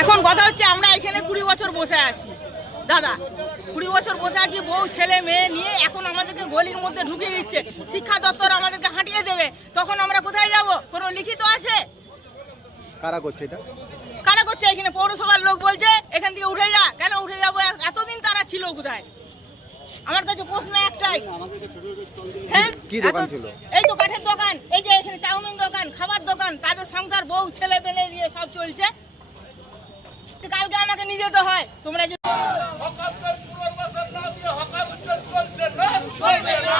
এখন কথা হচ্ছে আমরা এখানে 20 বছর বসে আছি দাদা, 20 বছর বসে আছি, বউ ছেলে মেয়ে নিয়ে। এখন আমাদেরকে গলির মধ্যে ঢুকিয়ে দিচ্ছে, শিক্ষা দপ্তর আমাদেরকে হাঁটিয়ে দেবে, তখন আমরা কোথায় যাব? কোনো লিখিত আছে? কারা করছে এটা? কারা করছে? এখানে পৌরসভার লোক বলছে এখান থেকে উঠে যা। কেন উঠে যাবো? এতদিন তারা ছিল কোথায়? আমার কাছে প্রশ্ন একটাই। হ্যাঁ, কি দোকান ছিল? এই তো কাঠের দোকান, এই যে এখানে চাউমিন দোকান, খাবার দোকান, তাদের সংসার বউ ছেলে পেলে নিয়ে সব চলছে। কালকে আমাকে নিয়ে যেতে হয়। তোমরা যে হকারদের পুনর্বাসন না দিয়ে হকার উচ্ছেদ চলছে না, চলবে না।